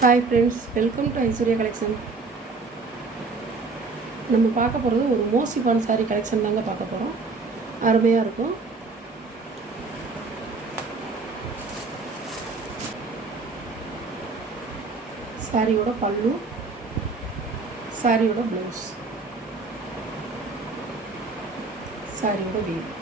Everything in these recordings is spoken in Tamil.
Hi friends, welcome to Aishwarya collection. நம்ம பார்க்க போகிறது ஒரு மோசிபான் சாரீ கலெக்ஷன் தாங்க பார்க்க போகிறோம். அருமையாக இருக்கும். சாரியோட பல்லு, சாரியோட ப்ளவுஸ், சாரியோட வீடு.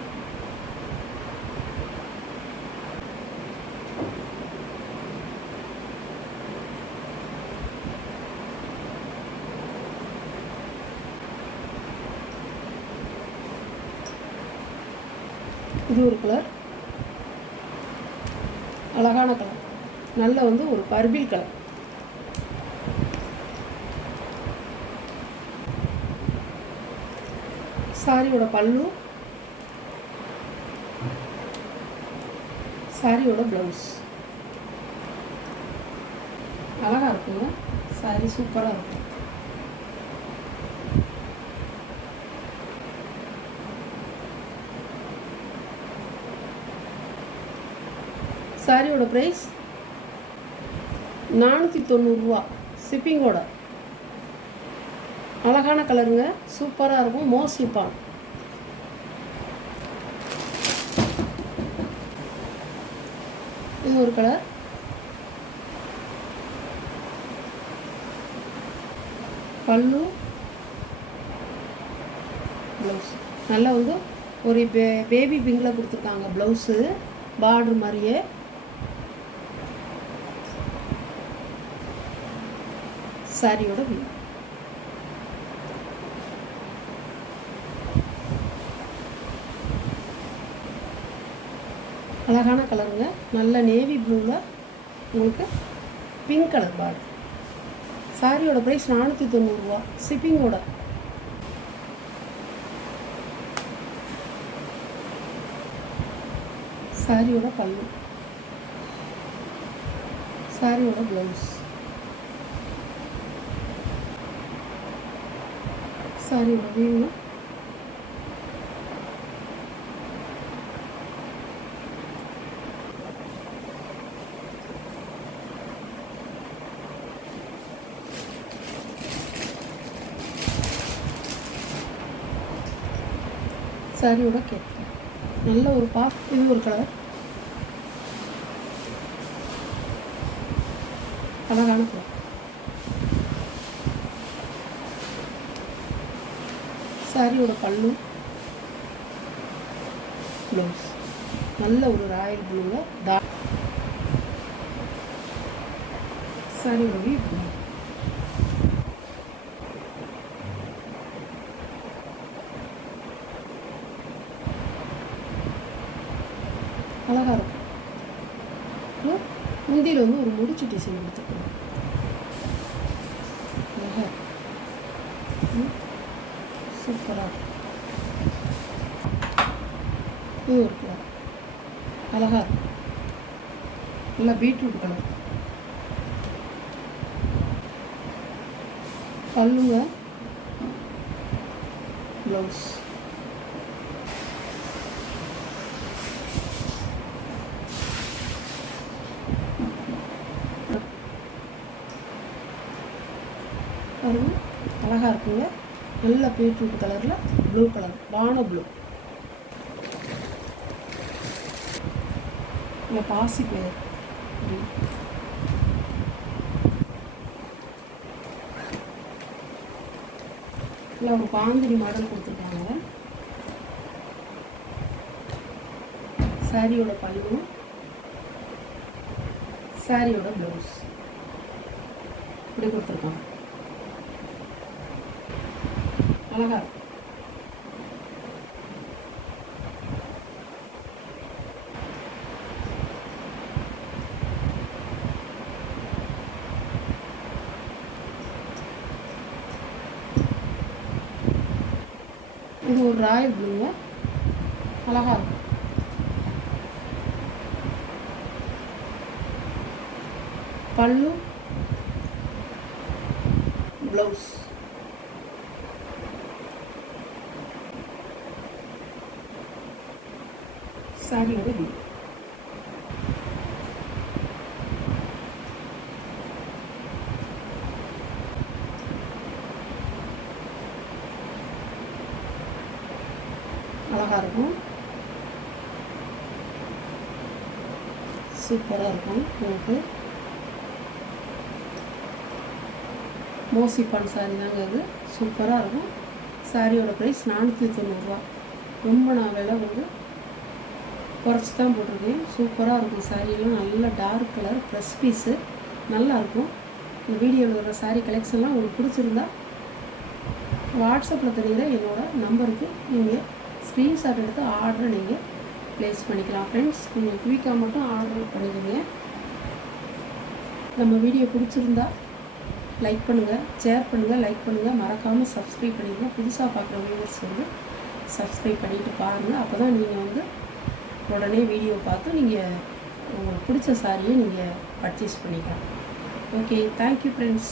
இது ஒரு கலர், அழகான கலர், நல்ல ஒரு பர்பிள் கலர். சாரியோட பல்லு, சாரியோட ப்ளவுஸ். அழகாக இருக்குங்க. சாரி சூப்பராக இருக்கும். சாரியோட ப்ரைஸ் 490 ஷிப்பிங்கோட. அழகான கலருங்க, சூப்பராக இருக்கும். மோசிபான். இது ஒரு கலர், பல்லு, ப்ளவுஸ். நல்லா ஒரு பேபி பிங்கில் கொடுத்துருக்காங்க. ப்ளவுஸு பார்டர் மாதிரியே. சாரியோட வியூ. அழகான கலருங்க, நல்ல நேவி ப்ளூவில் உங்களுக்கு பிங்க் கலர் பார்டர். சாரியோட ப்ரைஸ் 490 ஷிப்பிங்கோட. சாரியோட பல்லு, சாரியோட ப்ளவுஸ், சாரியோட வியூ. சாரியோட கேட்க நல்ல ஒரு இது ஒரு கலர், அழகான கலர். சாரியோட பல்லு, ப்ளவுஸ் நல்ல ஒரு ராயல் ப்ளூவில் டார்க். சாரியோட வியூ. அழகாக இருக்கும். முந்தியில் ஒரு முடிச்சு டிசைன் கொடுத்துருக்கோம். சூப்பராக இருக்கும். இது ஒரு கலர், அழகாக இருக்கும். நல்லா பீட்ரூட் கலர். பல்லுங்க, ப்ளவுஸ். பாருங்க, அழகாக இருக்குங்க. நல்ல பீட்ரூட் கலரில் ப்ளூ கலர், வான ப்ளூ. இல்லை பாசி பேர். இல்லை ஒரு பாந்திரி மாடல் கொடுத்துருக்காங்க. சாரியோட பல்லு, சாரியோட ப்ளவுஸ் இப்படி கொடுத்துருக்காங்க. அழகா இருக்கும். இது ஒரு ராயல் ப்ளூங்க, அழகா இருக்கும். பல்லு, ப்ளவுஸ். சாரியோட வியூ. சூப்பராக இருக்கும். உங்களுக்கு மோசிப்பான் சாரி தாங்க அது. சூப்பராக இருக்கும். சாரியோட ப்ரைஸ் 490 ரொம்ப நான் விலை குறைச்சி தான் போட்டிருக்கேன். சூப்பராக இருக்கும். சாரியெல்லாம் நல்ல டார்க் கலர் ப்ரெஸ் பீஸு நல்லாயிருக்கும். இந்த வீடியோவில் வர சாரீ கலெக்ஷன்லாம் உங்களுக்கு பிடிச்சிருந்தா வாட்ஸ்அப்பில் தெரிகிற என்னோடய நம்பருக்கு நீங்கள் ஸ்க்ரீன்ஷாட் எடுத்து ஆர்டரை நீங்கள் ப்ளேஸ் பண்ணிக்கலாம். ஃப்ரெண்ட்ஸ், கொஞ்சம் குயிக்காக மட்டும் ஆர்டர் பண்ணிக்கோங்க. நம்ம வீடியோ பிடிச்சிருந்தா லைக் பண்ணுங்கள், ஷேர் பண்ணுங்கள், லைக் பண்ணுங்கள், மறக்காமல் சப்ஸ்கிரைப் பண்ணிடுங்க. புதுசாக பார்க்குற வியூவர்ஸ் சப்ஸ்கிரைப் பண்ணிவிட்டு பாருங்கள். அப்போ தான் நீங்கள் உடனே வீடியோ பார்த்து நீங்கள் உங்களுக்கு பிடிச்ச சாரியை நீங்கள் பர்ச்சேஸ் பண்ணிக்கலாம். Okay, thank you friends.